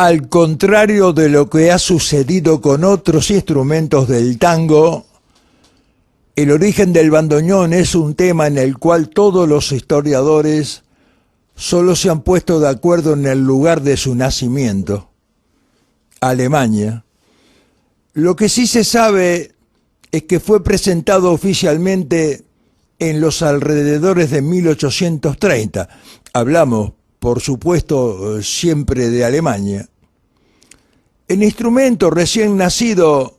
Al contrario de lo que ha sucedido con otros instrumentos del tango, el origen del bandoneón es un tema en el cual todos los historiadores solo se han puesto de acuerdo en el lugar de su nacimiento, Alemania. Lo que sí se sabe es que fue presentado oficialmente en los alrededores de 1830. Hablamos, por supuesto, siempre de Alemania. El instrumento recién nacido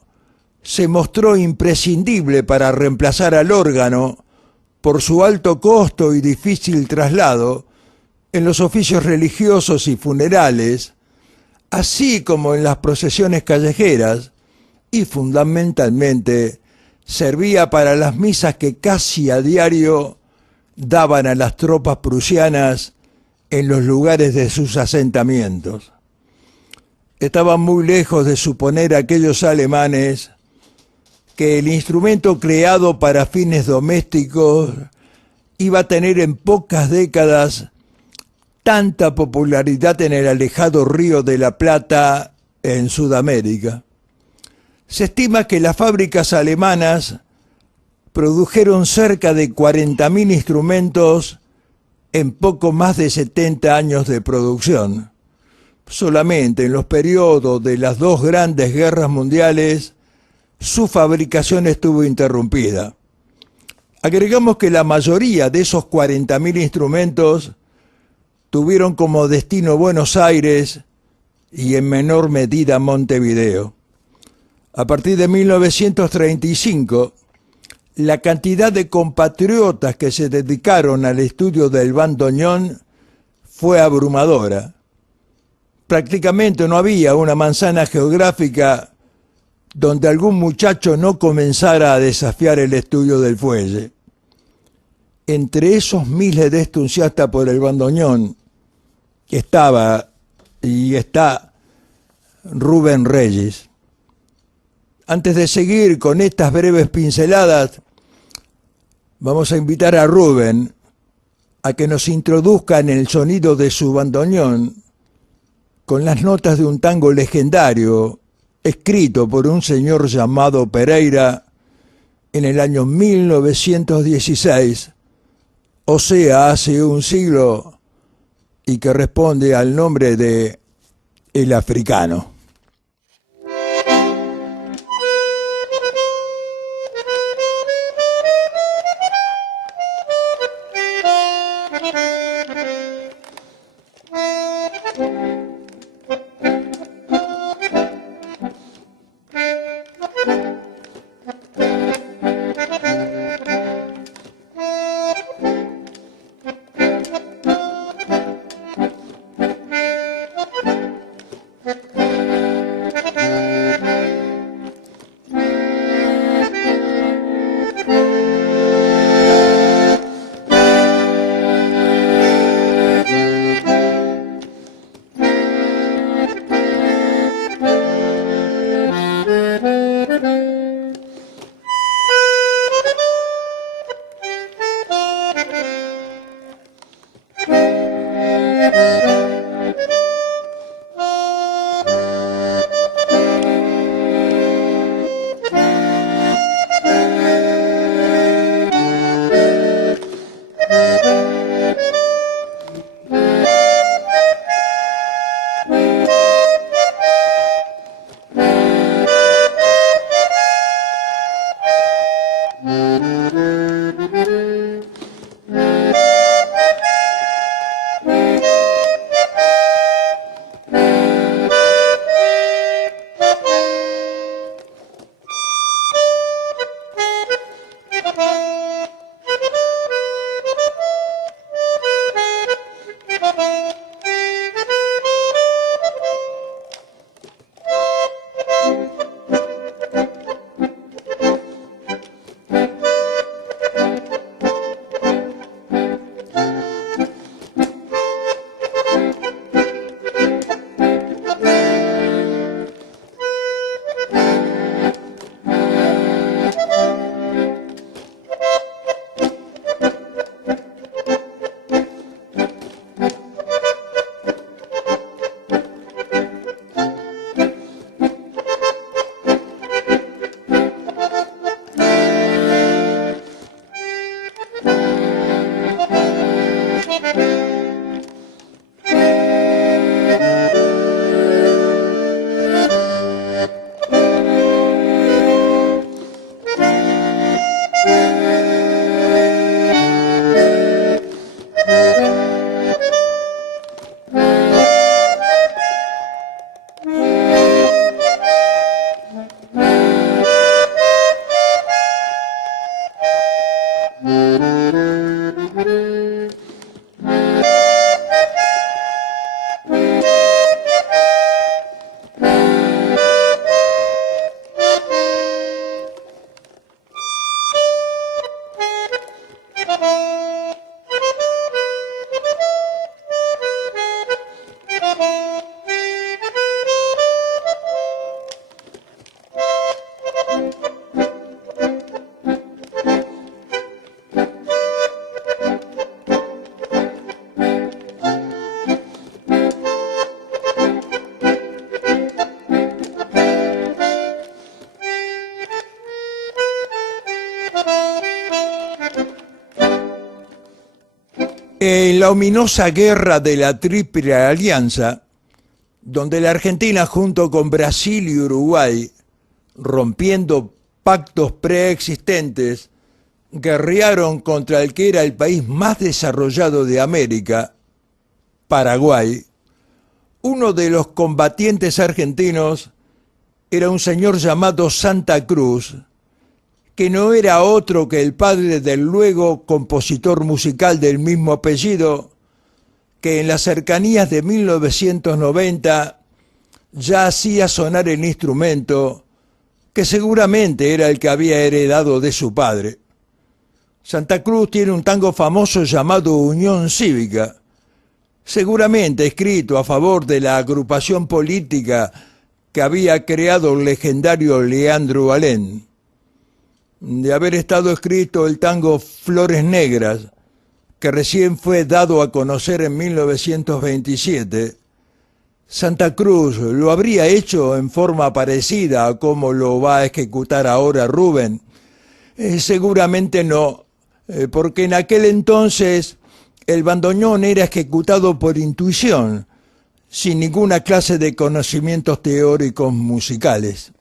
se mostró imprescindible para reemplazar al órgano por su alto costo y difícil traslado en los oficios religiosos y funerales, así como en las procesiones callejeras, y fundamentalmente servía para las misas que casi a diario daban a las tropas prusianas en los lugares de sus asentamientos. Estaban muy lejos de suponer aquellos alemanes que el instrumento creado para fines domésticos iba a tener en pocas décadas tanta popularidad en el alejado Río de la Plata en Sudamérica. Se estima que las fábricas alemanas produjeron cerca de 40.000 instrumentos en poco más de 70 años de producción. Solamente en los periodos de las dos grandes guerras mundiales su fabricación estuvo interrumpida. Agregamos que la mayoría de esos 40.000 instrumentos tuvieron como destino Buenos Aires y en menor medida Montevideo. A partir de 1935, la cantidad de compatriotas que se dedicaron al estudio del bandoneón fue abrumadora. Prácticamente no había una manzana geográfica donde algún muchacho no comenzara a desafiar el estudio del fuelle. Entre esos miles de entusiastas por el bandoneón estaba y está Rubén Reyes. Antes de seguir con estas breves pinceladas, vamos a invitar a Rubén a que nos introduzca en el sonido de su bandoneón con las notas de un tango legendario escrito por un señor llamado Pereira en el año 1916, o sea, hace un siglo, y que responde al nombre de El Africano. En la ominosa guerra de la Triple Alianza, donde la Argentina junto con Brasil y Uruguay, rompiendo pactos preexistentes, guerrearon contra el que era el país más desarrollado de América, Paraguay, uno de los combatientes argentinos era un señor llamado Santa Cruz, que no era otro que el padre del luego compositor musical del mismo apellido, que en las cercanías de 1990 ya hacía sonar el instrumento que seguramente era el que había heredado de su padre. Santa Cruz tiene un tango famoso llamado Unión Cívica, seguramente escrito a favor de la agrupación política que había creado el legendario Leandro Alem. De haber estado escrito el tango Flores Negras, que recién fue dado a conocer en 1927, Santa Cruz lo habría hecho en forma parecida a como lo va a ejecutar ahora Rubén. Seguramente no, porque en aquel entonces el bandoneón era ejecutado por intuición, sin ninguna clase de conocimientos teóricos musicales.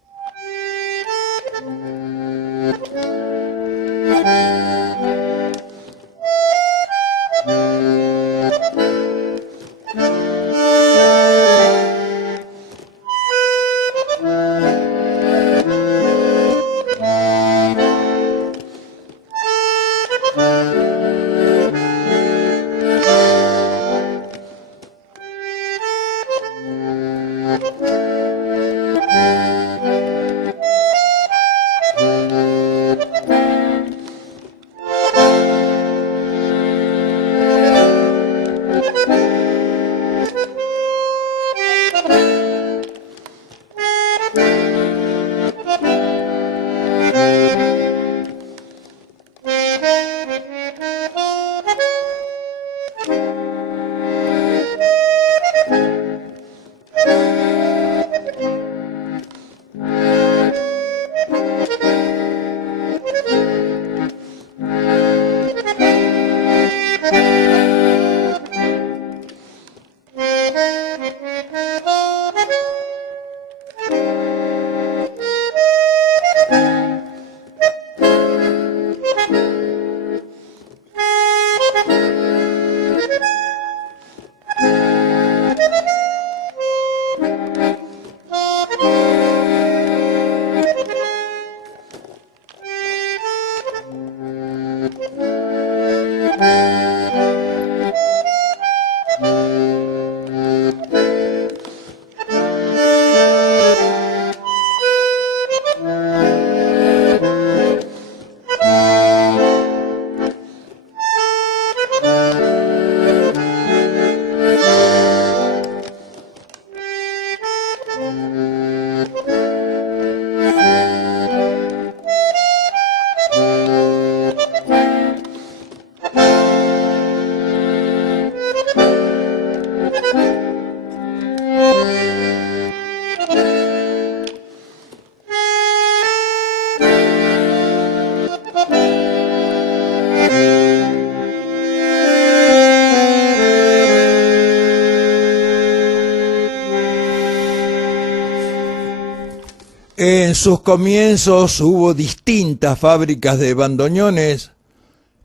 En sus comienzos hubo distintas fábricas de bandoneones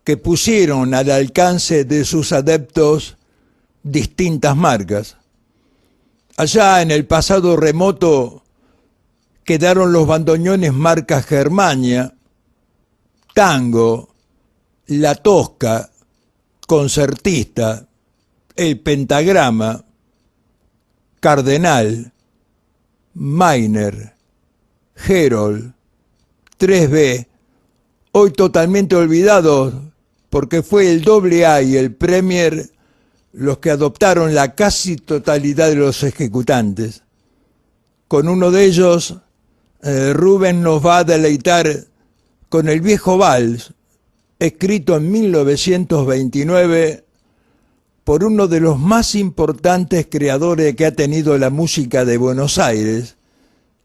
que pusieron al alcance de sus adeptos distintas marcas. Allá en el pasado remoto quedaron los bandoneones marcas Germania, Tango, La Tosca, Concertista, El Pentagrama, Cardenal, Mainer, Herold, 3B, hoy totalmente olvidados porque fue el AA y el Premier los que adoptaron la casi totalidad de los ejecutantes. Con uno de ellos, Rubén nos va a deleitar con el viejo vals, escrito en 1929 por uno de los más importantes creadores que ha tenido la música de Buenos Aires,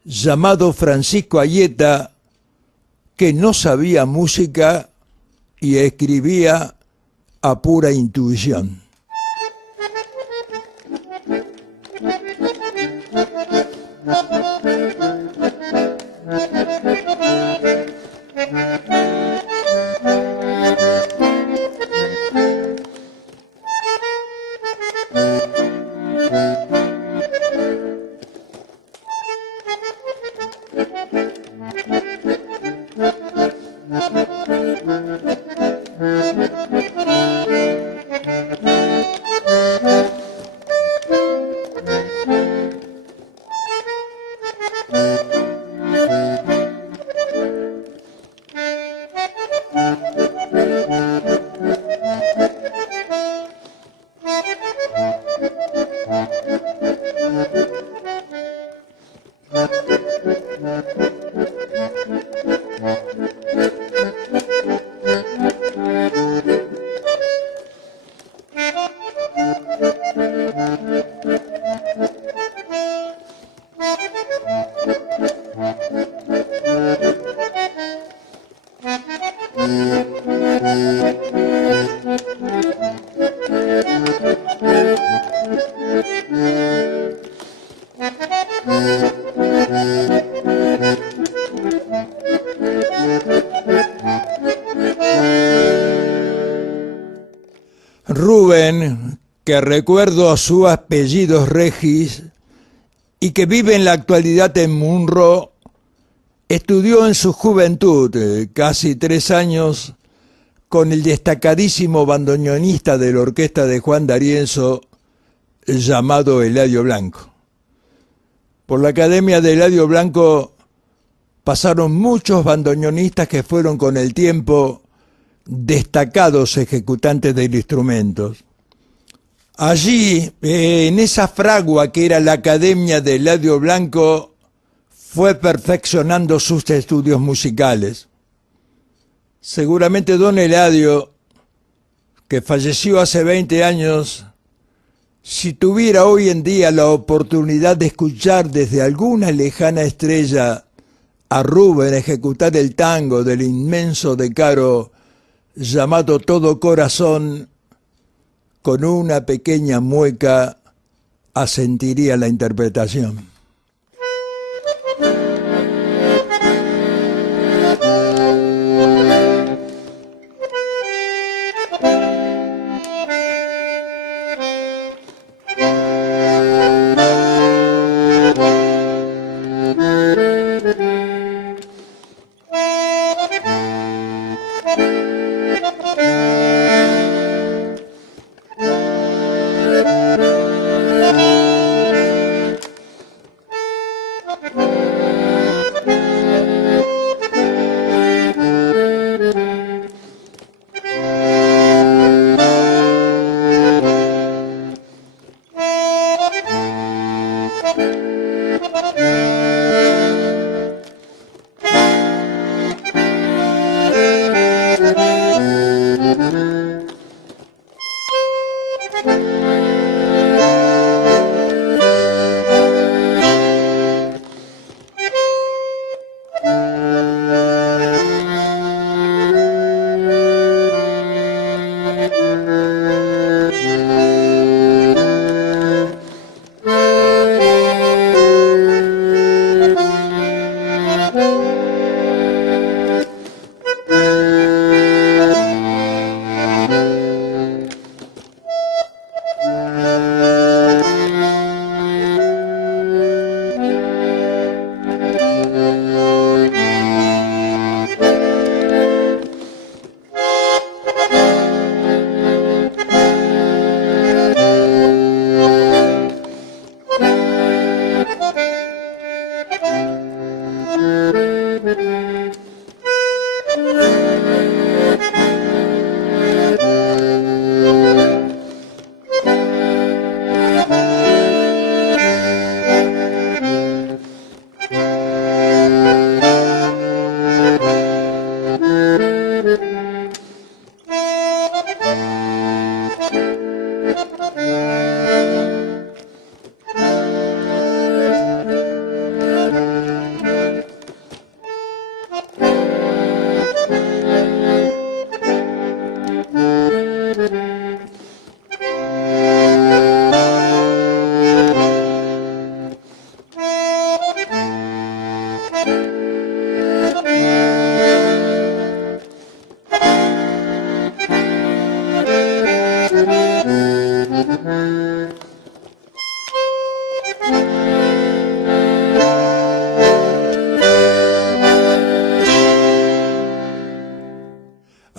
llamado Francisco Ayeta, que no sabía música y escribía a pura intuición. Rubén, que recuerdo su apellido Regis y que vive en la actualidad en Munro, estudió en su juventud, casi 3 años, con el destacadísimo bandoneonista de la orquesta de Juan D'Arienzo, llamado Eladio Blanco. Por la Academia de Eladio Blanco pasaron muchos bandoneonistas que fueron con el tiempo destacados ejecutantes del instrumento. Allí, en esa fragua que era la Academia de Eladio Blanco, fue perfeccionando sus estudios musicales. Seguramente don Eladio, que falleció hace 20 años, si tuviera hoy en día la oportunidad de escuchar desde alguna lejana estrella a Rubén ejecutar el tango del inmenso De Caro llamado Todo Corazón, con una pequeña mueca asentiría la interpretación.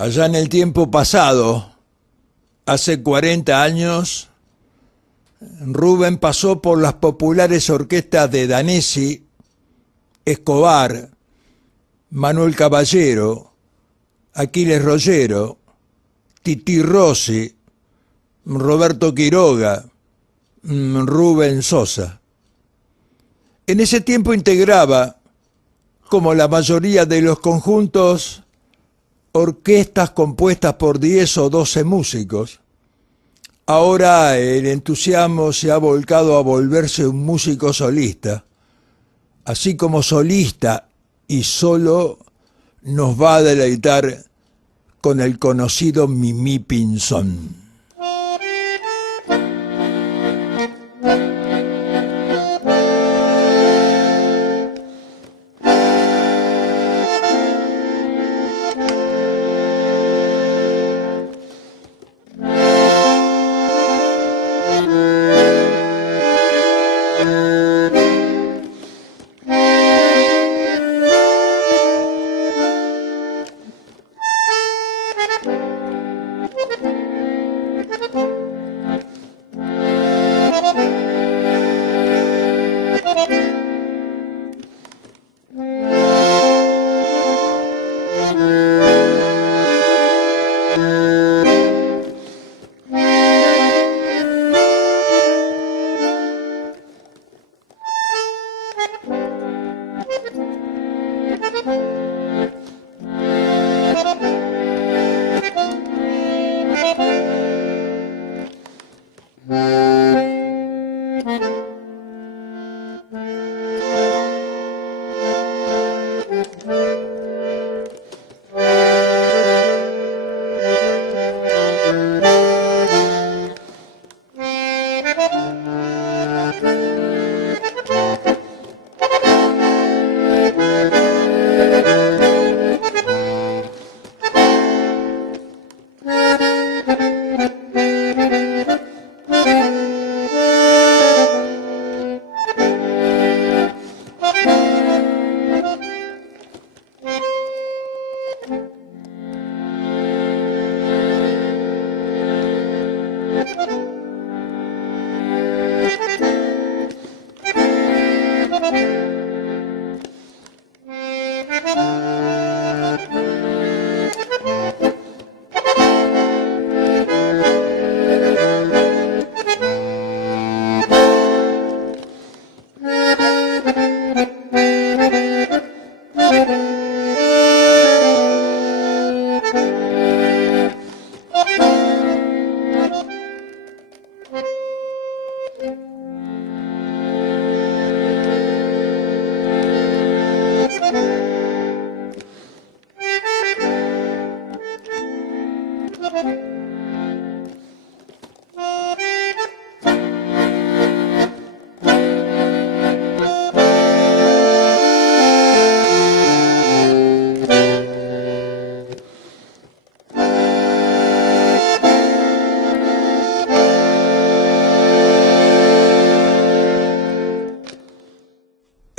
Allá en el tiempo pasado, hace 40 años, Rubén pasó por las populares orquestas de Danesi, Escobar, Manuel Caballero, Aquiles Rollero, Tití Rossi, Roberto Quiroga, Rubén Sosa. En ese tiempo integraba, como la mayoría de los conjuntos, orquestas compuestas por 10 o 12 músicos. Ahora el entusiasmo se ha volcado a volverse un músico solista. Así como solista y solo nos va a deleitar con el conocido Mimí Pinzón.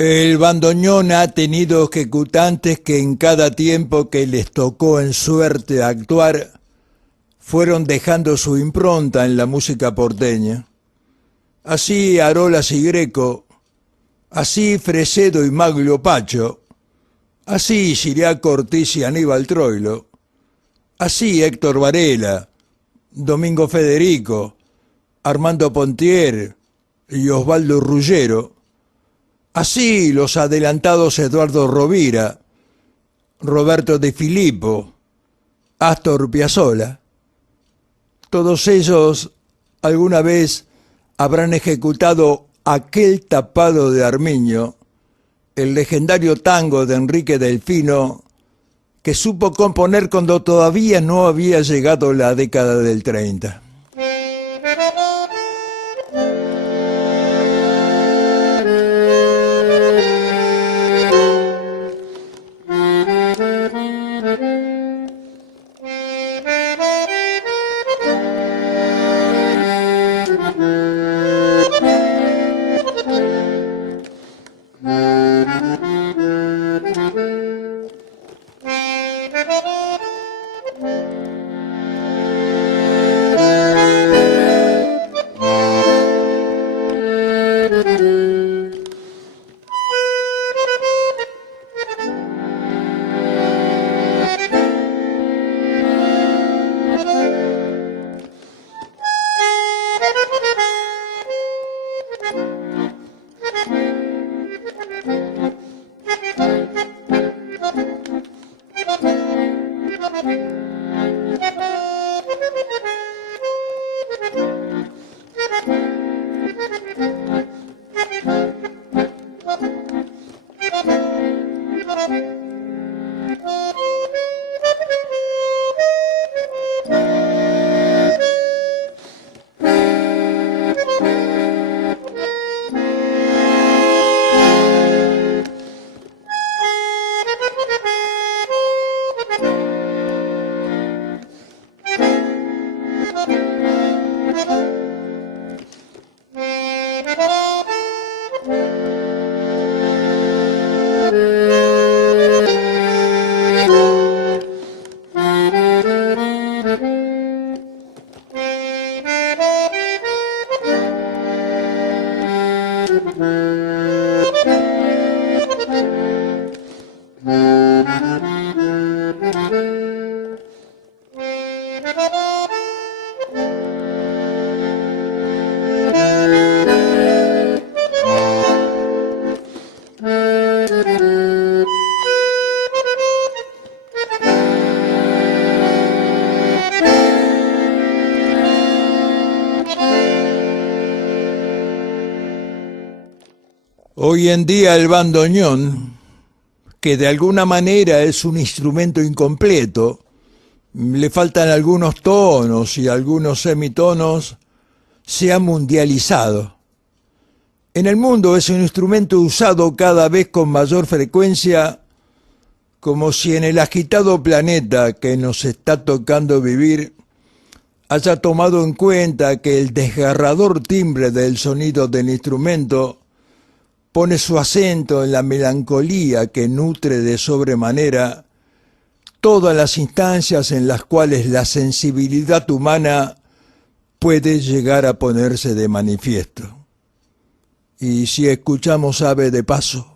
El bandoneón ha tenido ejecutantes que en cada tiempo que les tocó en suerte actuar, fueron dejando su impronta en la música porteña. Así Arolas y Greco, así Fresedo y Maglio Pacho, así Siriaco Ortiz y Aníbal Troilo, así Héctor Varela, Domingo Federico, Armando Pontier y Osvaldo Ruggero, así los adelantados Eduardo Rovira, Roberto De Filippo, Astor Piazzolla. Todos ellos alguna vez habrán ejecutado aquel tapado de Armiño, el legendario tango de Enrique Delfino, que supo componer cuando todavía no había llegado la década del 30. Hoy en día el bandoneón, que de alguna manera es un instrumento incompleto, le faltan algunos tonos y algunos semitonos, se ha mundializado. En el mundo es un instrumento usado cada vez con mayor frecuencia, como si en el agitado planeta que nos está tocando vivir haya tomado en cuenta que el desgarrador timbre del sonido del instrumento pone su acento en la melancolía que nutre de sobremanera todas las instancias en las cuales la sensibilidad humana puede llegar a ponerse de manifiesto. Y si escuchamos Ave de Paso,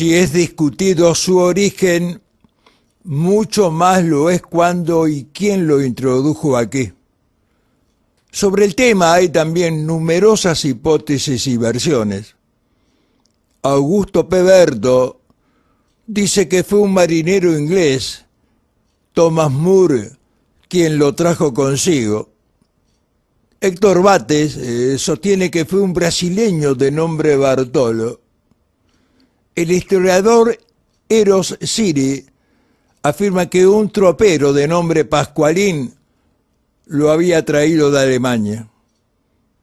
si es discutido su origen, mucho más lo es cuándo y quién lo introdujo aquí. Sobre el tema hay también numerosas hipótesis y versiones. Augusto P. Berto dice que fue un marinero inglés, Thomas Moore, quien lo trajo consigo. Héctor Bates sostiene que fue un brasileño de nombre Bartolo. El historiador Eros Siri afirma que un tropero de nombre Pascualín lo había traído de Alemania.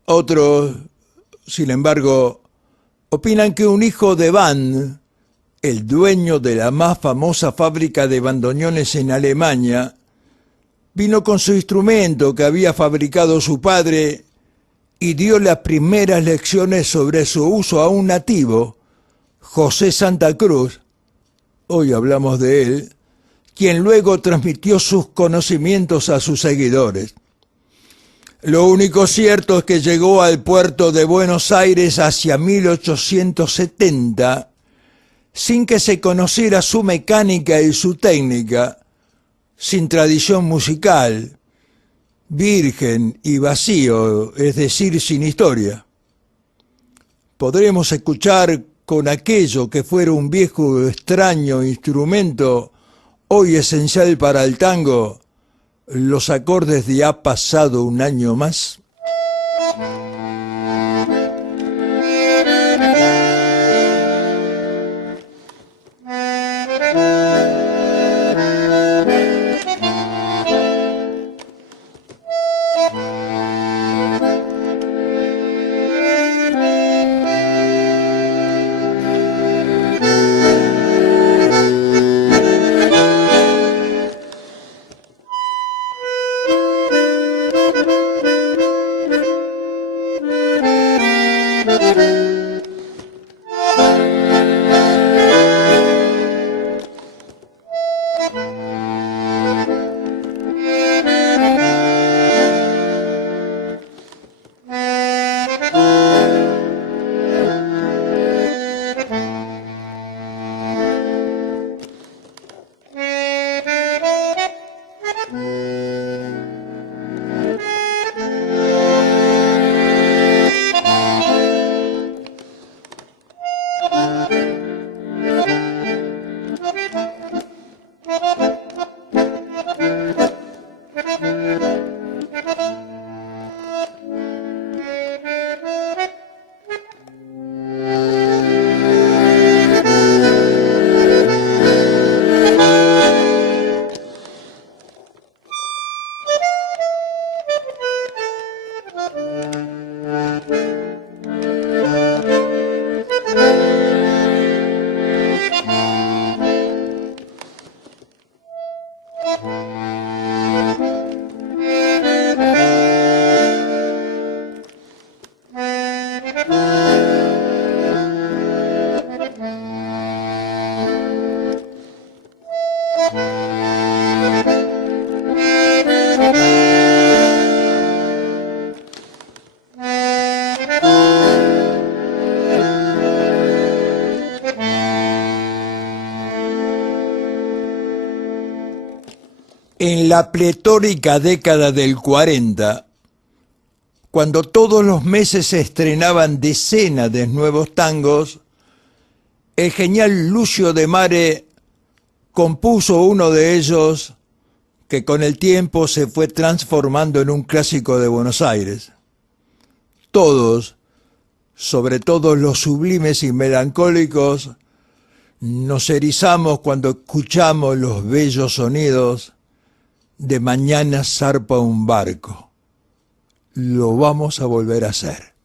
Otros, sin embargo, opinan que un hijo de Van, el dueño de la más famosa fábrica de bandoneones en Alemania, vino con su instrumento que había fabricado su padre y dio las primeras lecciones sobre su uso a un nativo, José Santa Cruz, hoy hablamos de él, quien luego transmitió sus conocimientos a sus seguidores. Lo único cierto es que llegó al puerto de Buenos Aires hacia 1870 sin que se conociera su mecánica y su técnica, sin tradición musical, virgen y vacío, es decir, sin historia. Podremos escuchar con aquello que fuera un viejo extraño instrumento, hoy esencial para el tango, los acordes de Ha pasado un año más. En la pletórica década del 40, cuando todos los meses se estrenaban decenas de nuevos tangos, el genial Lucio de Mare compuso uno de ellos que con el tiempo se fue transformando en un clásico de Buenos Aires. Todos, sobre todo los sublimes y melancólicos, nos erizamos cuando escuchamos los bellos sonidos de Mañana zarpa un barco. Lo vamos a volver a hacer.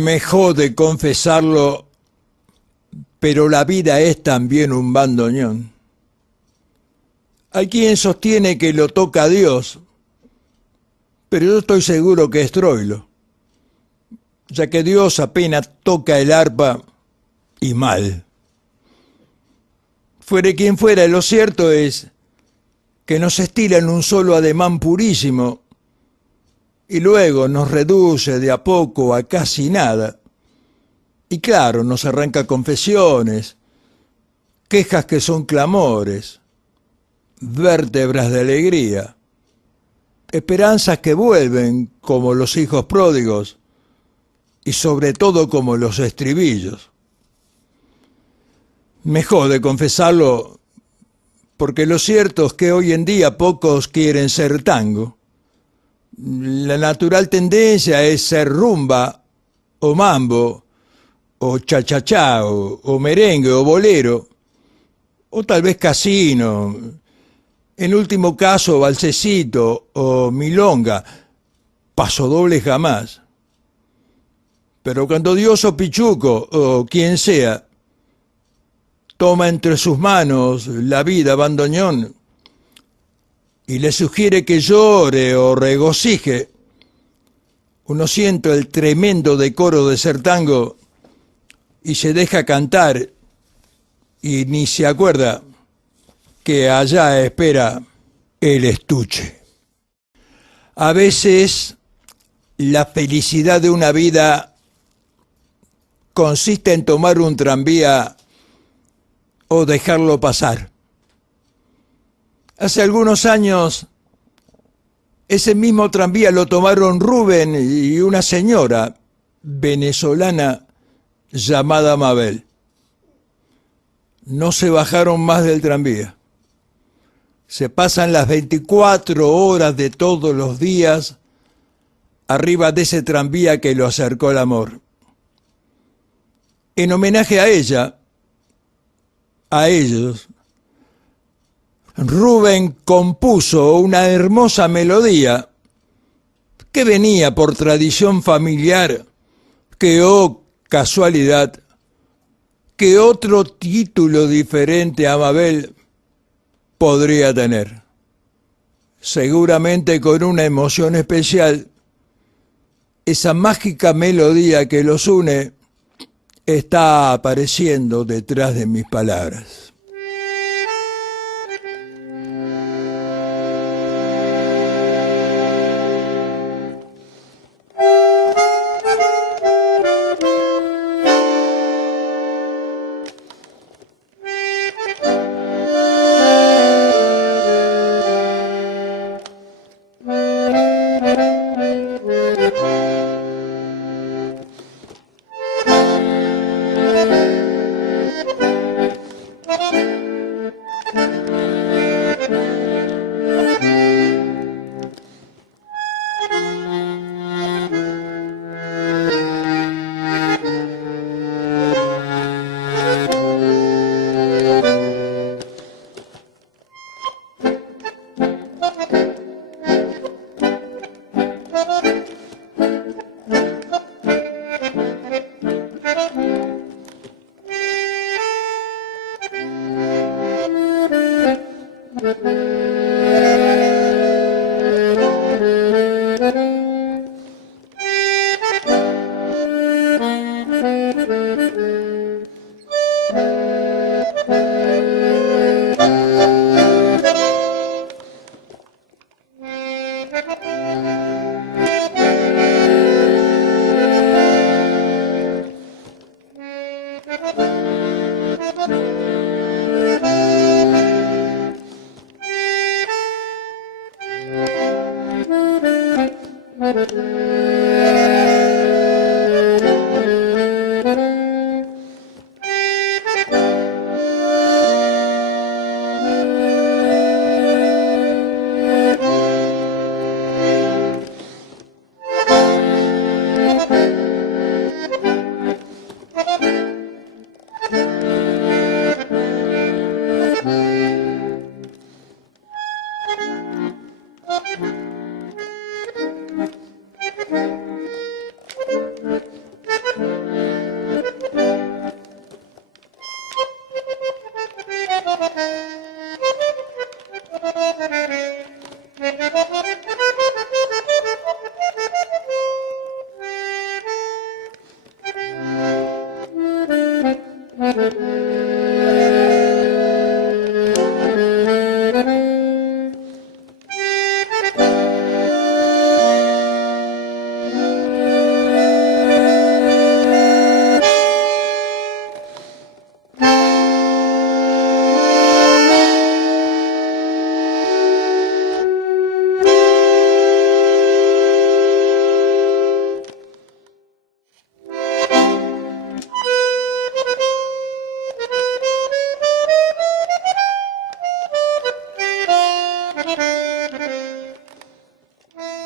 Me jode confesarlo, pero la vida es también un bandoneón. Hay quien sostiene que lo toca Dios, pero yo estoy seguro que es Troilo, ya que Dios apenas toca el arpa y mal. Fuere quien fuera, lo cierto es que nos estira en un solo ademán purísimo y luego nos reduce de a poco a casi nada. Y claro, nos arranca confesiones, quejas que son clamores, vértebras de alegría, esperanzas que vuelven como los hijos pródigos y sobre todo como los estribillos. Me jode confesarlo, porque lo cierto es que hoy en día pocos quieren ser tango. La natural tendencia es ser rumba, o mambo, o cha-cha-cha, o merengue, o bolero, o tal vez casino, en último caso valsecito, o milonga, pasodoble jamás. Pero cuando Dios o Pichuco, o quien sea, toma entre sus manos la vida bandoneón y le sugiere que llore o regocije, uno siente el tremendo decoro de ser tango y se deja cantar y ni se acuerda que allá espera el estuche. A veces la felicidad de una vida consiste en tomar un tranvía o dejarlo pasar. Hace algunos años, ese mismo tranvía lo tomaron Rubén y una señora venezolana llamada Mabel. No se bajaron más del tranvía. Se pasan las 24 horas de todos los días arriba de ese tranvía que lo acercó el amor. En homenaje a ella, a ellos, Rubén compuso una hermosa melodía que venía por tradición familiar, que, oh casualidad, que otro título diferente a Mabel podría tener. Seguramente con una emoción especial, esa mágica melodía que los une está apareciendo detrás de mis palabras.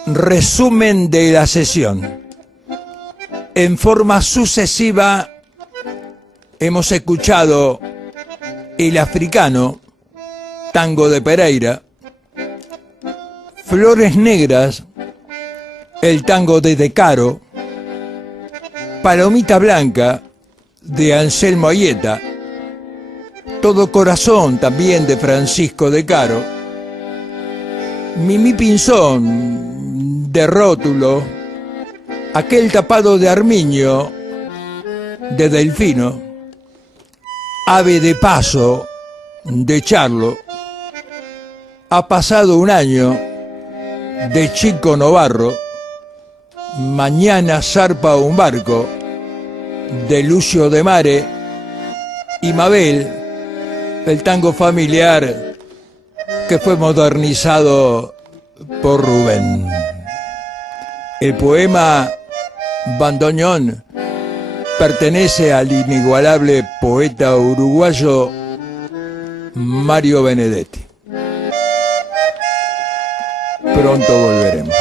Resumen de la sesión. En forma sucesiva hemos escuchado El Africano, tango de Pereira, Flores Negras, el tango de De Caro, Palomita Blanca, de Anselmo Aieta, Todo Corazón, también de Francisco De Caro, Mimí Pinzón, de Rótulo, Aquel tapado de Armiño, de Delfino, Ave de Paso, de Charlo, Ha pasado un año, de Chico Novarro, Mañana zarpa un barco, de Lucio de Mare, y Mabel, el tango familiar que fue modernizado por Rubén. El poema Bandoneón pertenece al inigualable poeta uruguayo Mario Benedetti. Pronto volveremos.